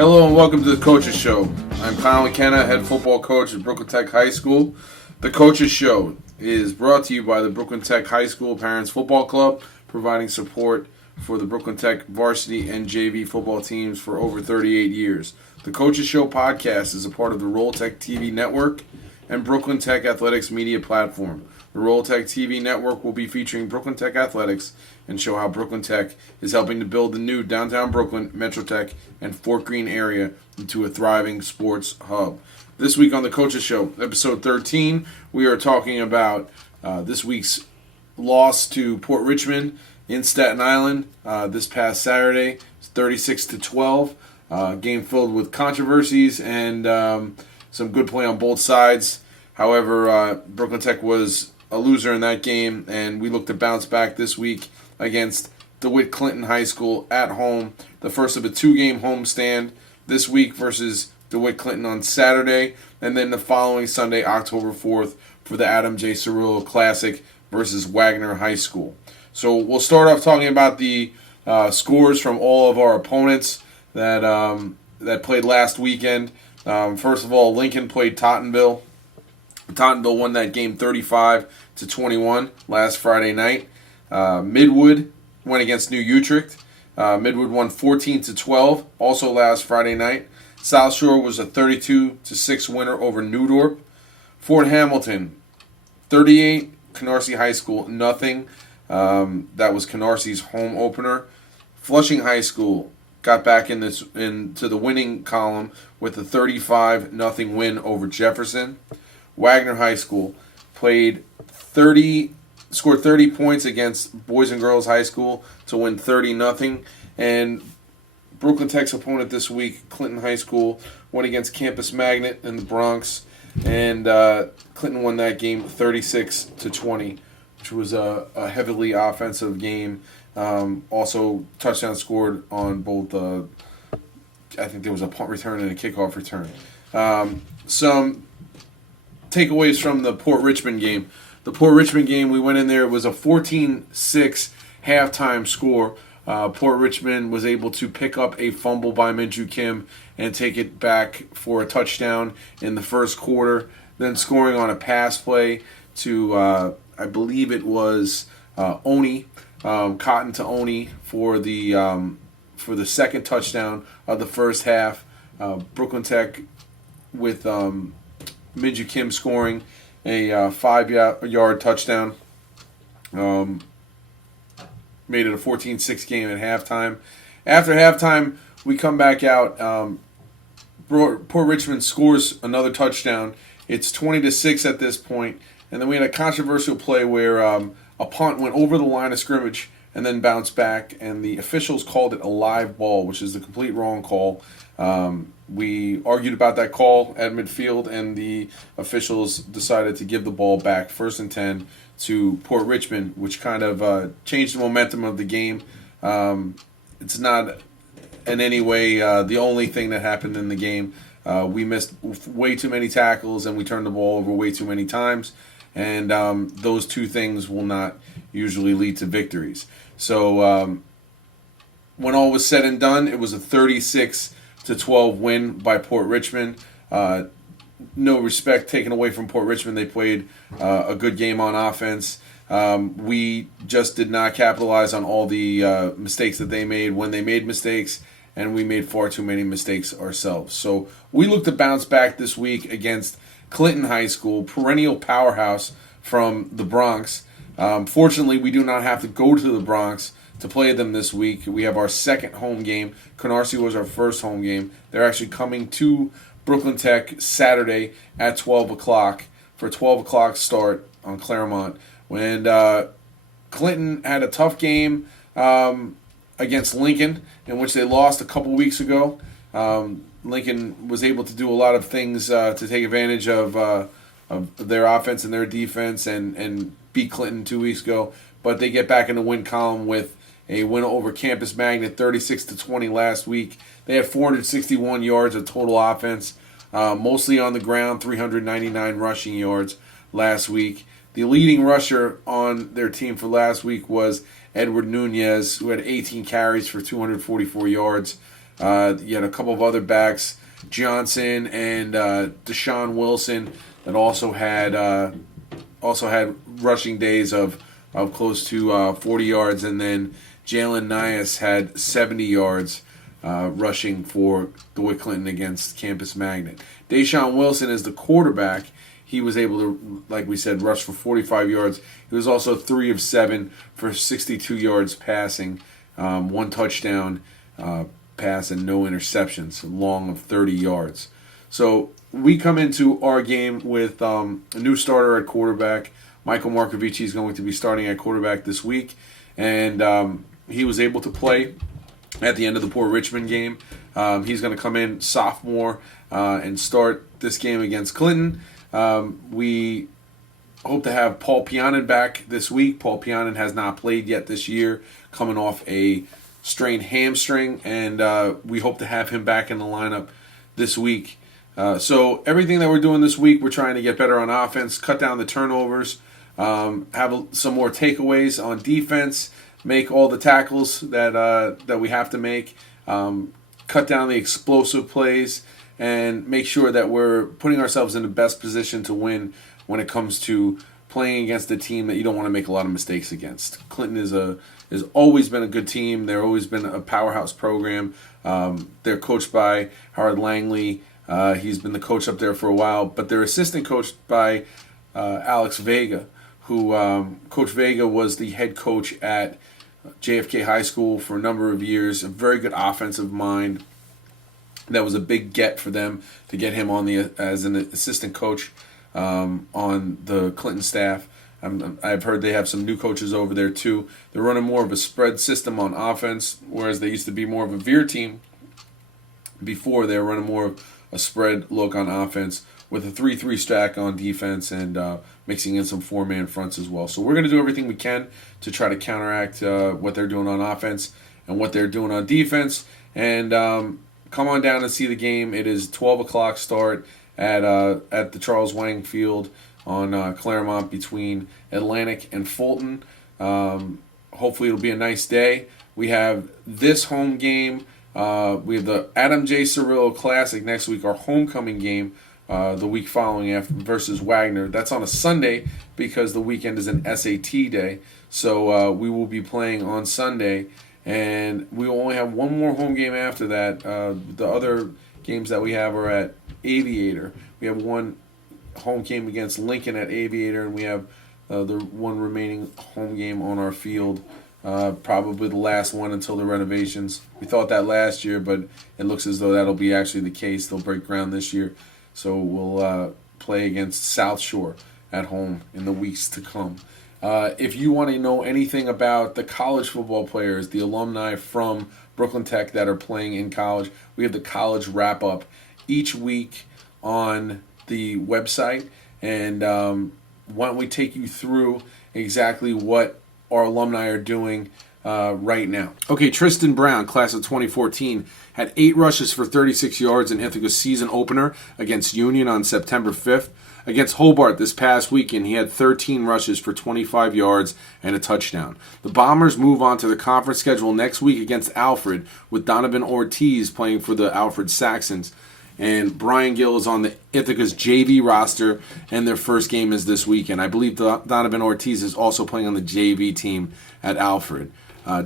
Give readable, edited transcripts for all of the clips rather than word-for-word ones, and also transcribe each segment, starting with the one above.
Hello and welcome to the Coaches Show. I'm Kyle McKenna, head football coach at Brooklyn Tech High School. The Coaches Show is brought to you by the Brooklyn Tech High School Parents Football Club, providing support for the Brooklyn Tech varsity and JV football teams for over 38 years. The Coaches Show podcast is a part of the Roll Tech TV network and Brooklyn Tech Athletics media platform. The Roll Tech TV network will be featuring Brooklyn Tech Athletics and show how Brooklyn Tech is helping to build the new downtown Brooklyn, Metro Tech, and Fort Greene area into a thriving sports hub. This week on the Coaches Show, episode 13, we are talking about this week's loss to Port Richmond in Staten Island this past Saturday, 36-12. Game filled with controversies and some good play on both sides. However, Brooklyn Tech was a loser in that game, and we look to bounce back this week against DeWitt Clinton High School at home. The first of a two-game homestand this week versus DeWitt Clinton on Saturday, and then the following Sunday, October 4th, for the Adam J. Cirillo Classic versus Wagner High School. So we'll start off talking about the scores from all of our opponents that played last weekend. First of all, Lincoln played Tottenville. Tottenville won that game 35-21 last Friday night. Midwood went against New Utrecht. Midwood won 14-12, also last Friday night. South Shore was a 32-6 winner over Newdorp. Fort Hamilton, 38, Canarsie High School, nothing. That was Canarsee's home opener. Flushing High School got back into the winning column with a 35-0 win over Jefferson. Wagner High School scored 30 points against Boys and Girls High School to win 30-0. And Brooklyn Tech's opponent this week, Clinton High School, went against Campus Magnet in the Bronx, and Clinton won that game 36-20, which was a heavily offensive game. Also, touchdown scored on both. I think there was a punt return and a kickoff return. Some takeaways from the Port Richmond game. The Port Richmond game, we went in there, it was a 14-6 halftime score. Port Richmond was able to pick up a fumble by Minju Kim and take it back for a touchdown in the first quarter, then scoring on a pass play to, I believe it was Oni, Cotton to Oni for the second touchdown of the first half. Brooklyn Tech with Minju Kim scoring a 5-yard touchdown. Made it a 14-6 game at halftime. After halftime, we come back out. Port Richmond scores another touchdown. It's 20-6 at this point. And then we had a controversial play where a punt went over the line of scrimmage and then bounced back, and the officials called it a live ball, which is the complete wrong call. We argued about that call at midfield, and the officials decided to give the ball back, 1st and 10, to Port Richmond, which kind of changed the momentum of the game. It's not in any way the only thing that happened in the game. We missed way too many tackles, and we turned the ball over way too many times, and those two things will not usually lead to victories. So when all was said and done, it was a 36-12 win by Port Richmond. No respect taken away from Port Richmond. They played a good game on offense. We just did not capitalize on all the mistakes that they made when they made mistakes, and we made far too many mistakes ourselves. So we look to bounce back this week against Clinton High School, perennial powerhouse from the Bronx. Fortunately, we do not have to go to the Bronx to play them this week. We have our second home game. Canarsie was our first home game. They're actually coming to Brooklyn Tech Saturday at 12 o'clock for a 12 o'clock start on Claremont. When Clinton had a tough game against Lincoln, in which they lost a couple weeks ago. Lincoln was able to do a lot of things to take advantage of their offense and their defense and beat Clinton 2 weeks ago. But they get back in the win column with a win over Campus Magnet, 36-20 last week. They had 461 yards of total offense, mostly on the ground, 399 rushing yards last week. The leading rusher on their team for last week was Edward Nunez, who had 18 carries for 244 yards. You had a couple of other backs, Johnson and Deshaun Wilson, that also had rushing days of close to 40 yards, and then Jalen Nias had 70 yards rushing for the Wick Clinton against Campus Magnet. Deshaun Wilson is the quarterback. He was able to, like we said, rush for 45 yards. He was also 3 of 7 for 62 yards passing, 1 touchdown pass and no interceptions, long of 30 yards. So we come into our game with a new starter at quarterback. Michael Markovici is going to be starting at quarterback this week, and he was able to play at the end of the Port Richmond game. He's going to come in sophomore and start this game against Clinton. We hope to have Paul Pianin back this week. Paul Pianin has not played yet this year, coming off a strained hamstring, and we hope to have him back in the lineup this week. So everything that we're doing this week, we're trying to get better on offense, cut down the turnovers, have some more takeaways on defense, make all the tackles that we have to make, cut down the explosive plays, and make sure that we're putting ourselves in the best position to win when it comes to playing against a team that you don't want to make a lot of mistakes against. Clinton has always been a good team. They've always been a powerhouse program. They're coached by Howard Langley. He's been the coach up there for a while, but they're assistant coached by Alex Vega, who Coach Vega was the head coach at JFK High School for a number of years. A very good offensive mind. That was a big get for them to get him on as an assistant coach on the Clinton staff. I've heard they have some new coaches over there too. They're running more of a spread system on offense, whereas they used to be more of a veer team before. They were running more of a spread look on offense with a 3-3 stack on defense and mixing in some 4-man fronts as well. So we're going to do everything we can to try to counteract what they're doing on offense and what they're doing on defense. And come on down and see the game. It is 12 o'clock start at the Charles Wang Field on Claremont between Atlantic and Fulton. Hopefully it'll be a nice day. We have this home game. We have the Adam J. Cirillo Classic next week, our homecoming game the week following after versus Wagner. That's on a Sunday because the weekend is an SAT day. So we will be playing on Sunday. And we will only have one more home game after that. The other games that we have are at Aviator. We have one home game against Lincoln at Aviator, and we have the one remaining home game on our field, probably the last one until the renovations. We thought that last year, but it looks as though that'll be actually the case. They'll break ground this year. So we'll play against South Shore at home in the weeks to come. If you want to know anything about the college football players, the alumni from Brooklyn Tech that are playing in college, we have the college wrap-up each week on the website. And why don't we take you through exactly what our alumni are doing right now. Okay, Tristan Brown, class of 2014, had 8 rushes for 36 yards in Ithaca's season opener against Union on September 5th. Against Hobart this past weekend, he had 13 rushes for 25 yards and a touchdown. The Bombers move on to the conference schedule next week against Alfred, with Donovan Ortiz playing for the Alfred Saxons. And Brian Gill is on the Ithaca's JV roster, and their first game is this weekend. I believe Donovan Ortiz is also playing on the JV team at Alfred.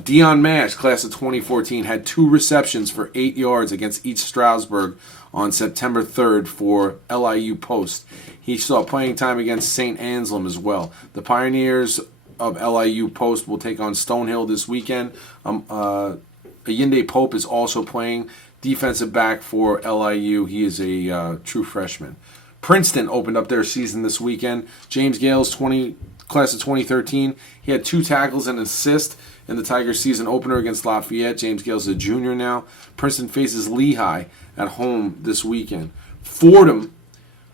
Dion Mash, class of 2014, had 2 receptions for 8 yards against East Stroudsburg on September 3rd for LIU Post. He saw playing time against St. Anselm as well. The Pioneers of LIU Post will take on Stonehill this weekend. Ayinde Pope is also playing defensive back for LIU. He is a true freshman. Princeton opened up their season this weekend. James Gale's class of 2013. He had 2 tackles and an assist in the Tigers season opener against Lafayette. James Gale's a junior now. Princeton faces Lehigh at home this weekend. Fordham,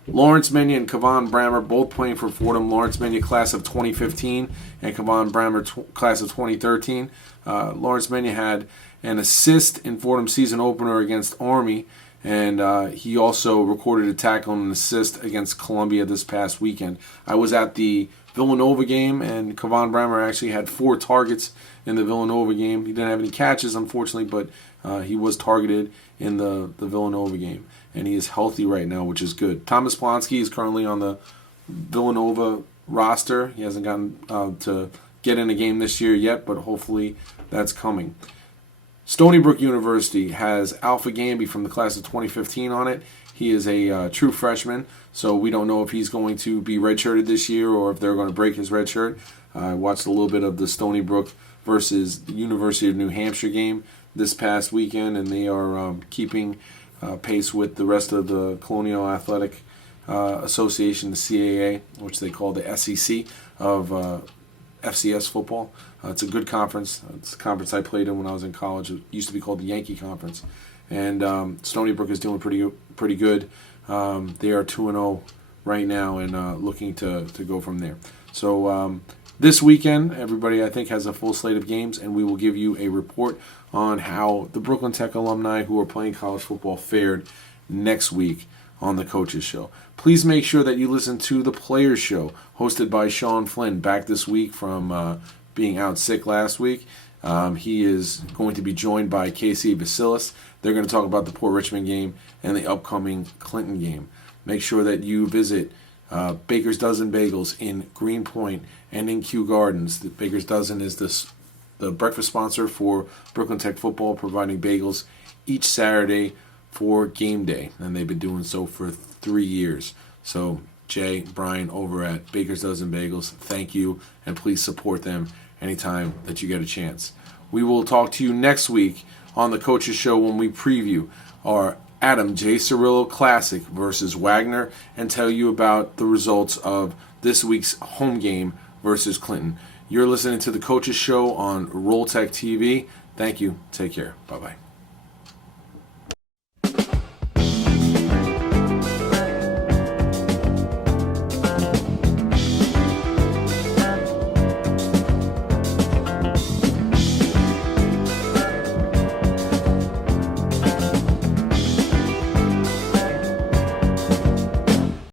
Lawrence Menya and Kavan Brammer both playing for Fordham. Lawrence Menya class of 2015 and Kavan Brammer class of 2013. Lawrence Menya had an assist in Fordham's season opener against Army, and he also recorded a tackle and an assist against Columbia this past weekend. I was at the Villanova game, and Kevon Brammer actually had 4 targets in the Villanova game. He didn't have any catches, unfortunately, but he was targeted in the Villanova game, and he is healthy right now, which is good. Thomas Plonsky is currently on the Villanova roster. He hasn't gotten to get in a game this year yet, but hopefully that's coming. Stony Brook University has Alpha Gamby from the class of 2015 on it. He is a true freshman, so we don't know if he's going to be redshirted this year or if they're going to break his red shirt. I watched a little bit of the Stony Brook versus the University of New Hampshire game this past weekend, and they are keeping pace with the rest of the Colonial Athletic Association, the CAA, which they call the SEC of FCS football. It's a good conference. It's a conference I played in when I was in college. It used to be called the Yankee Conference. And Stony Brook is doing pretty good. They are 2-0 right now and looking to go from there. So this weekend, everybody I think has a full slate of games, and we will give you a report on how the Brooklyn Tech alumni who are playing college football fared next week on the Coaches Show. Please make sure that you listen to the Players Show, hosted by Sean Flynn, back this week from being out sick last week. He is going to be joined by Casey Basilis. They're going to talk about the Port Richmond game and the upcoming Clinton game. Make sure that you visit Baker's Dozen Bagels in Greenpoint and in Kew Gardens. The Baker's Dozen is the breakfast sponsor for Brooklyn Tech football, providing bagels each Saturday for game day, and they've been doing so for 3 years. So Jay, Brian over at Baker's Dozen Bagels, thank you, and please support them anytime that you get a chance. We will talk to you next week on the Coaches Show when we preview our Adam J. Cirillo Classic versus Wagner and tell you about the results of this week's home game versus Clinton. You're listening to the Coaches Show on Roll Tech TV. Thank you. Take care. Bye-bye.